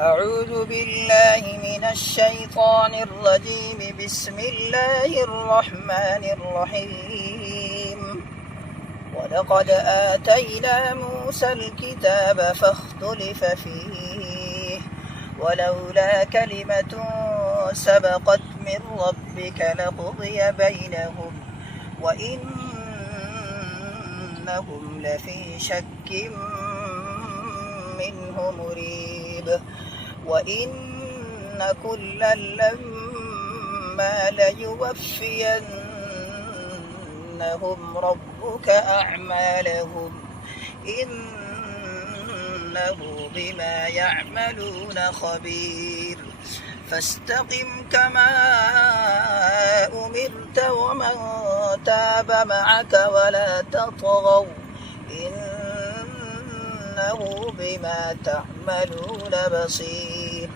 أعوذ بالله من الشيطان الرجيم. بسم الله الرحمن الرحيم. ولقد آتينا موسى الكتاب فاختلف فيه ولولا كلمة سبقت من ربك لقضي بينهم وإنهم لفي شك منه مريب. وإن كلا لما ليوفينهم ربك أعمالهم إنه بما يعملون خبير. فاستقم كما أمرت ومن تاب معك ولا تطغوا إنه بما تعملون بصير.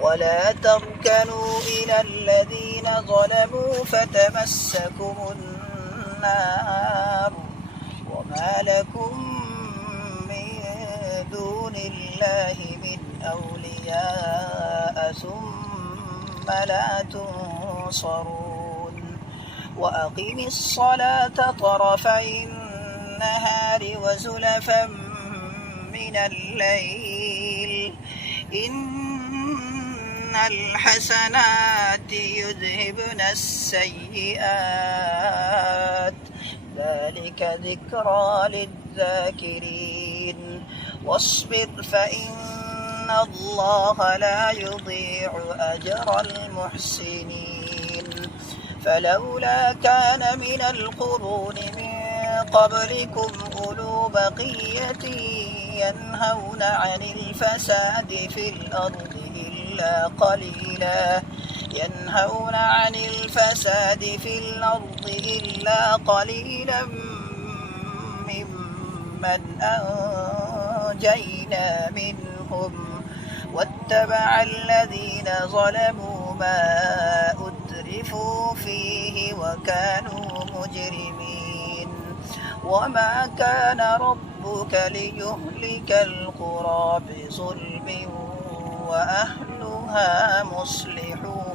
ولا تركنوا إلى الذين ظلموا فتمسكم النار وما لكم من دون الله من أولياء ثم لا تنصرون. وأقم الصلاة طرفي النهار وزلفا من الليل إن الحسنات يذهبن السيئات ذلك ذكرى للذاكرين. واصبر فإن الله لا يضيع أجر المحسنين. فلولا كان من القرون من قبلكم أولو بقية ينهون عن الفساد في الأرض إلا قليلا ممن أنجينا منهم واتبع الذين ظلموا ما أترفوا فيه وكانوا مجرمين. وما كان ربك ليهلك القرى بظلم وأهلها مصلحون.